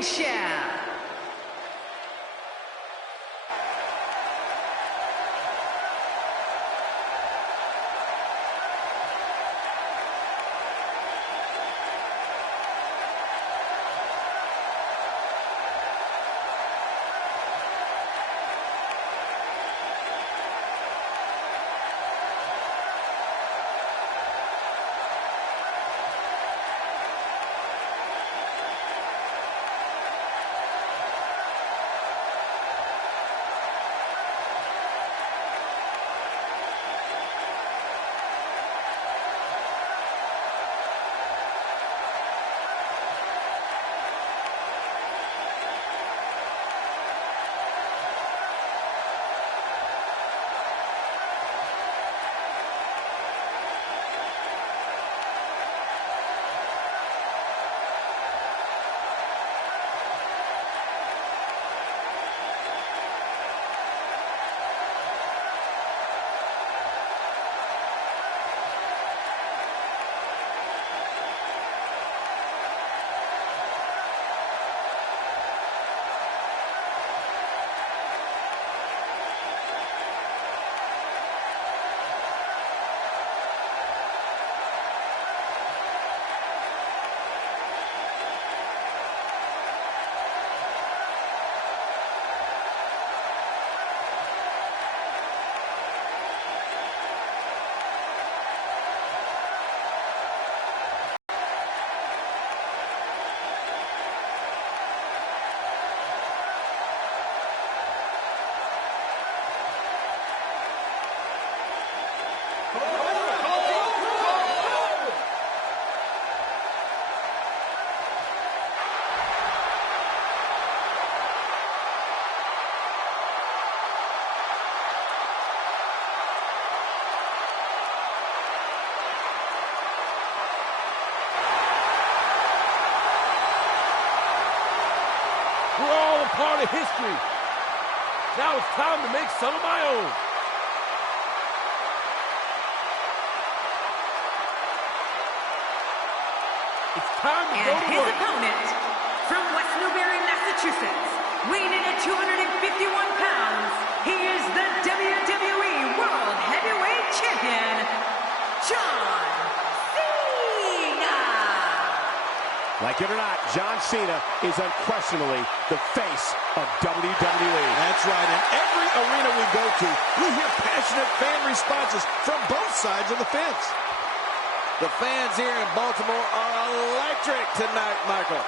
Championship. We're all a part of history. Now it's time to make some of my own. It's time to go to work. And his opponent, from West Newbury, Massachusetts, weighing in at 251 pounds, he is the WWE World Heavyweight Champion, John Cena. Like it or not, John Cena is unquestionably the face of WWE. That's right. In every arena we go to, we hear passionate fan responses from both sides of the fence. The fans here in Baltimore are electric tonight, Michael.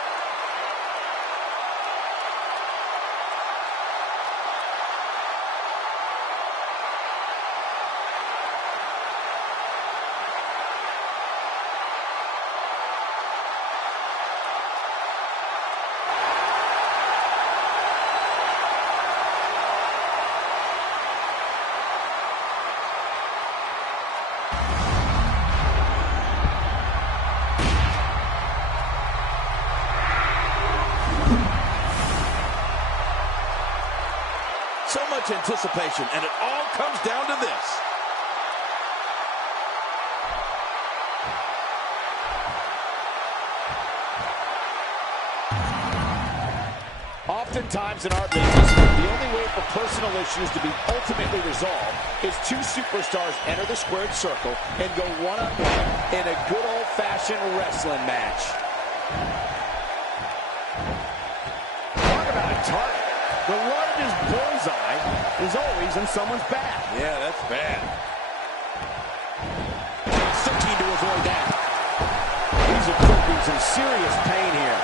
So much anticipation, and it all comes down to this. Oftentimes in our business, the only way for personal issues to be ultimately resolved is two superstars enter the squared circle and go one-on-one in a good old-fashioned wrestling match. Talk about a target. The largest bullseye is always in someone's back. Yeah, that's bad. 13 to avoid that. He's inflicting some serious pain here.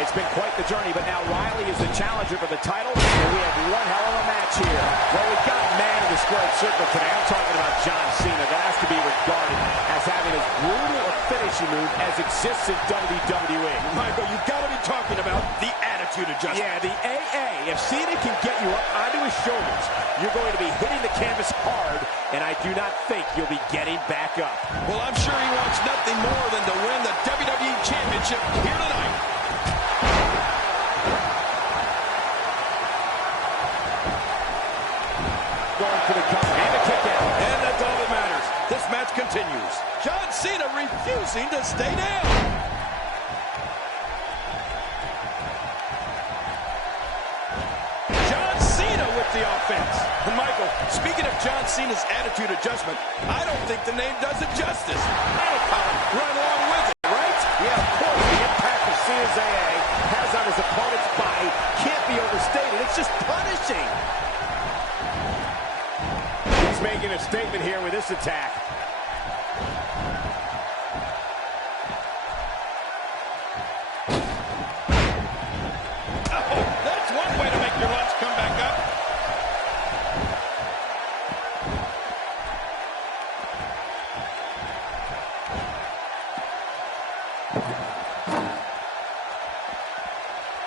It's been quite the journey, but now Riley is the challenger for the title, and we have one hell of a match here. Well, we've got a man in the squared circle today. I'm talking about John Cena. That has to be regarded as having as brutal a finishing move as exists in WWE. Michael, you've got to be talking about the attitude adjustment. Yeah, the AA. If Cena can get you up onto his shoulders, you're going to be hitting the canvas hard, and I do not think you'll be getting back up. Well, I'm sure he wants nothing more than to win the WWE Championship here tonight. Going for the cover and the kick out. And that's all that matters. This match continues. John Cena refusing to stay down. the offense. And Michael, speaking of John Cena's attitude adjustment, I don't think the name does it justice. Battle power right along with it, right? Yeah, of course. The impact of Cena's AA has on his opponent's body can't be overstated. It's just punishing. He's making a statement here with this attack.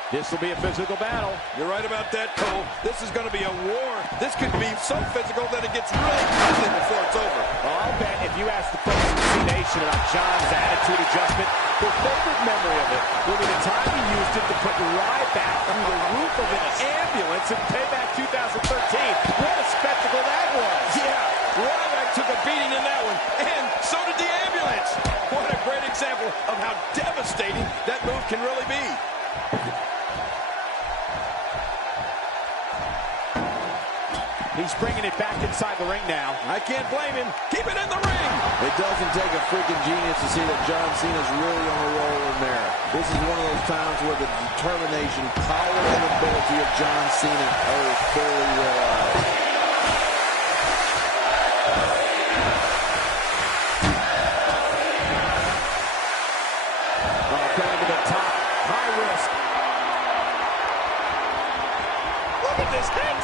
This will be a physical battle. You're right about that, Cole. This is going to be a war. This could be so physical that it gets really ugly before it's over. Well, I'll bet if you ask the folks in the Nation about John's attitude adjustment, their favorite memory of it will be the time he used it to put Ryback through the roof of an ambulance in Payback 2013. What a spectacle that was. Yeah, Ryback took a beating in that one, and so did the ambulance. What a great example of how devastating that move can really be. He's bringing it back inside the ring now. I can't blame him. Keep it in the ring. It doesn't take a freaking genius to see that John Cena's really on a roll in there. This is one of those times where the determination, power, and ability of John Cena are fully realized. Going to the top. High risk. Look at this head.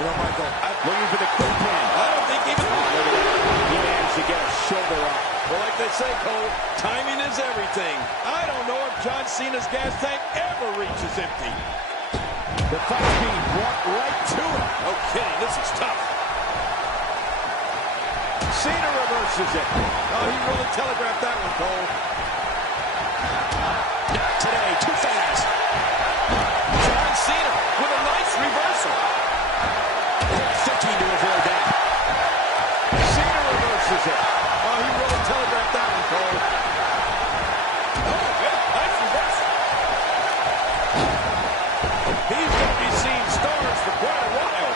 You know, Michael, looking for the quick pin. I don't think even... Look at that. He managed to get a shoulder up. Well, like they say, Cole, timing is everything. I don't know if John Cena's gas tank ever reaches empty. The fight's being brought right to it. No kidding, this is tough. Cena reverses it. Oh, he really telegraphed that one, Cole. Not today, too fast. John Cena with a nice reversal. Thinking to avoid that. Cena reverses it. Oh, he really telegraphed that one, Cole. Oh, good. Nice reversal. He's going to be seeing stars for quite a while.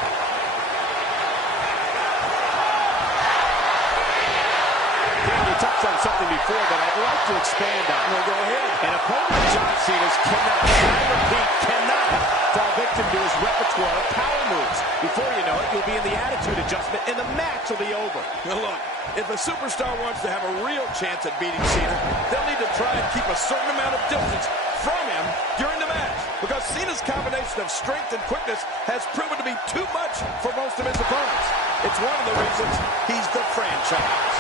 You touched on something before that I'd like to expand on. Well, go ahead. An opponent of John Cena's cannot, I repeat, cannot fall victim to his repertoire of power moves. Before you know it, you'll be in the attitude adjustment, and the match will be over. Now look, if a superstar wants to have a real chance at beating Cena, they'll need to try and keep a certain amount of distance from him during the match, because Cena's combination of strength and quickness has proven to be too much for most of his opponents. It's one of the reasons he's the franchise.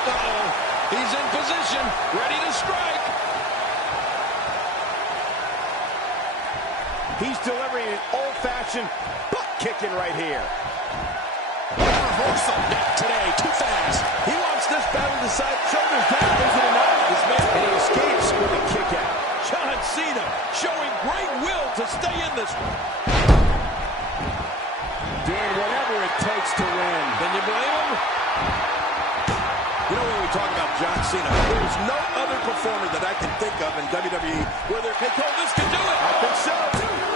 Uh-oh, he's in position, ready to strike. He's delivering an old-fashioned butt kicking right here. Reversal. Not today, too fast. He wants this battle to decide shoulders down, is it enough? This man, And he escapes with a kick out. John Cena showing great will to stay in this one. Doing whatever it takes to win. Can you blame him? You know, when we talk about John Cena, there's no other performer that I can think of in WWE where they're, hey, Cole, this can do it. I think so.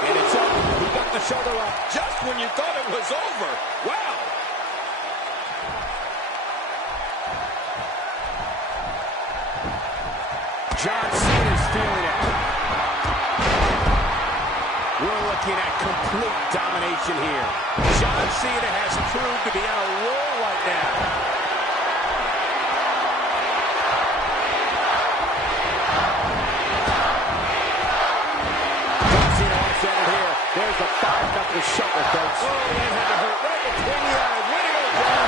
And it's over. He got the shoulder up. Just when you thought it was over. Wow. John Cena's feeling it. We're looking at complete domination here. John Cena has proved to be on a roll right now. There's a 5-knuckle shuffle, folks. Oh, that had to hurt right between the eyes. Way to go, John.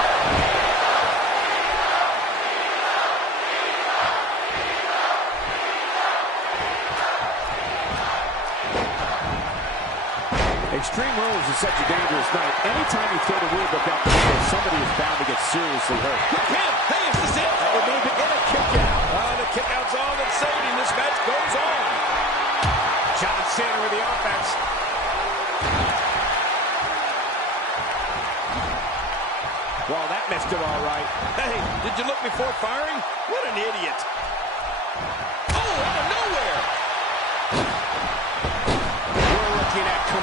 Extreme Rules is such a dangerous night. Anytime you throw the rule book out the window, somebody is bound to get seriously hurt. Good pin. Hey, is this it? That would mean to get a kick out. The kick out's all that's saving. This match goes on. John Cena with the offense. Well, that missed it all right. Hey, did you look before firing? What an idiot. Oh, out of nowhere.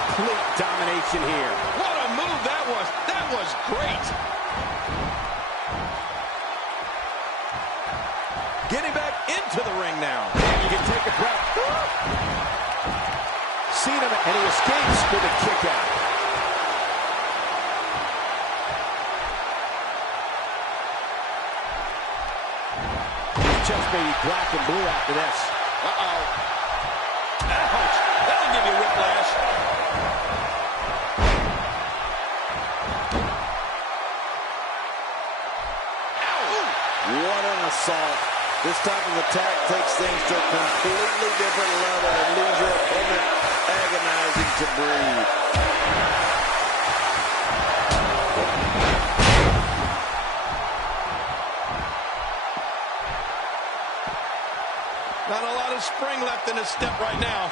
complete domination here. What a move that was. That was great. Getting back into the ring now. And you can take a breath. Cena, and he escapes with a kick out. His chest may be black and blue after this. Uh-oh. Ouch. That'll give you whiplash. What an assault. This type of attack takes things to a completely different level and leaves your opponent agonizing to breathe. Not a lot of spring left in his step right now.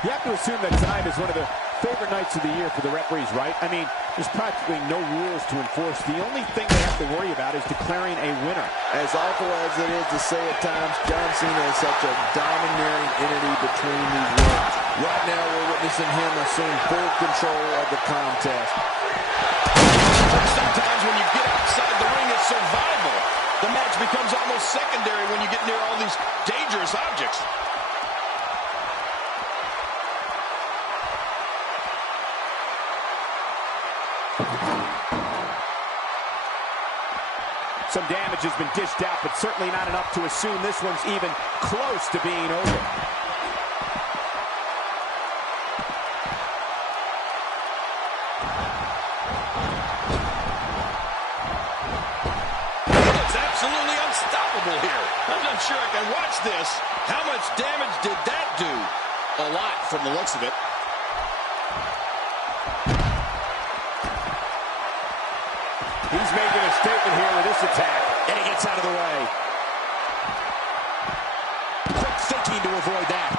You have to assume that tonight is one of the favorite nights of the year for the referees, right? I mean, there's practically no rules to enforce. The only thing they have to worry about is declaring a winner. As awful as it is to say at times, John Cena is such a domineering entity between these rings. Right now, we're witnessing him assume full control of the contest. Sometimes when you get outside the ring, it's survival. The match becomes almost secondary when you get near all these dangerous objects. Some damage has been dished out, but certainly not enough to assume this one's even close to being over. It's absolutely unstoppable here. I'm not sure I can watch this. How much damage did that do? A lot from the looks of it. He's making a statement here with this attack. And he gets out of the way. Quick thinking to avoid that.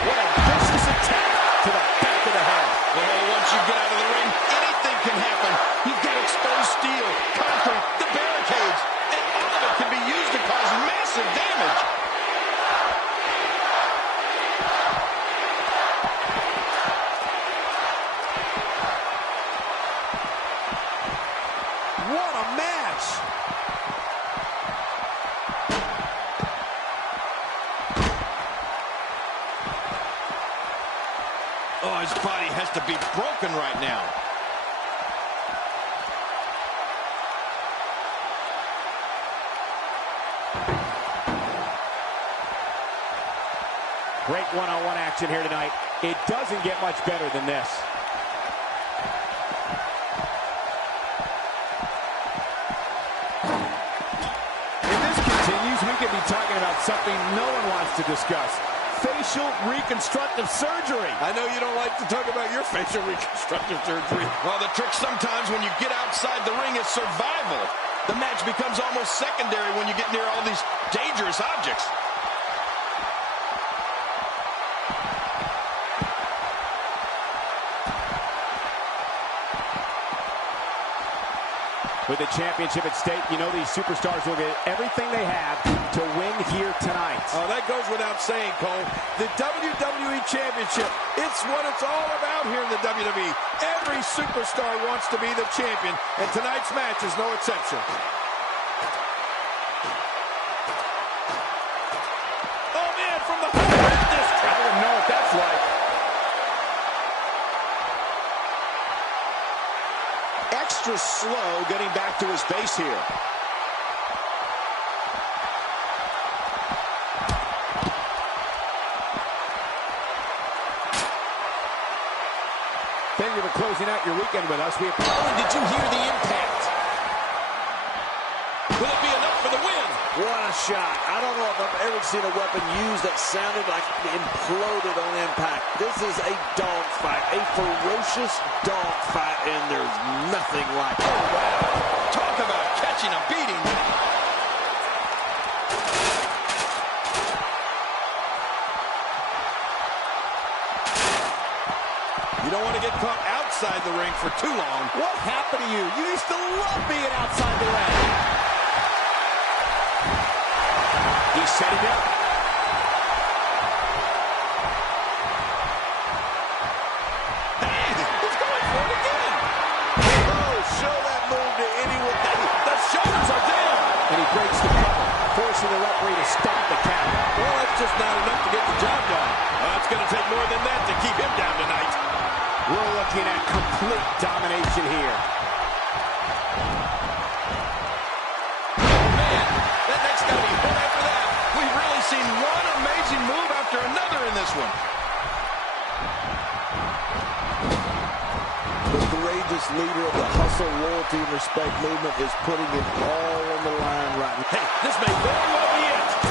What a vicious attack to the back of the head. Well, once you get out of the ring, anything can happen. You've got exposed steel, concrete, the barricades, and all of it can be used to cause massive damage. What a match! Oh, his body has to be broken right now. Great one-on-one action here tonight. It doesn't get much better than this. If this continues, we could be talking about something no one wants to discuss. Facial reconstructive surgery. I know you don't like to talk about your facial reconstructive surgery. Well, the trick sometimes when you get outside the ring is survival. The match becomes almost secondary when you get near all these dangerous objects. With the championship at stake, you know these superstars will get everything they have to win here tonight. Oh, that goes without saying, Cole. The WWE Championship, it's what it's all about here in the WWE. Every superstar wants to be the champion, and tonight's match is no exception. Oh, man, from the home district. I don't know what that's like. Extra slow getting back to his base here. Thank you for closing out your weekend with us. Oh, and did you hear the impact? Will it be enough for the win? What a shot. I don't know if I've ever seen a weapon used that sounded like it imploded on impact. This is a dogfight, a ferocious dogfight, and there's nothing like it. Oh, wow. Talk about catching a beating. You don't want to get caught outside the ring for too long. What happened to you? You used to love being outside the ring. He's setting up. Hey, he's going for it again. Oh, show that move to anyone. The shoulders are down. And he breaks the cover, forcing the referee to stop the count. Well, that's just not enough to get the job done. It's going to take more than that to keep him down tonight. We're looking at complete domination here. Oh, man, that neck's got to be hurt after that. We've really seen one amazing move after another in this one. The courageous leader of the hustle, loyalty, and respect movement is putting it all on the line right now. Hey, this may very well be it.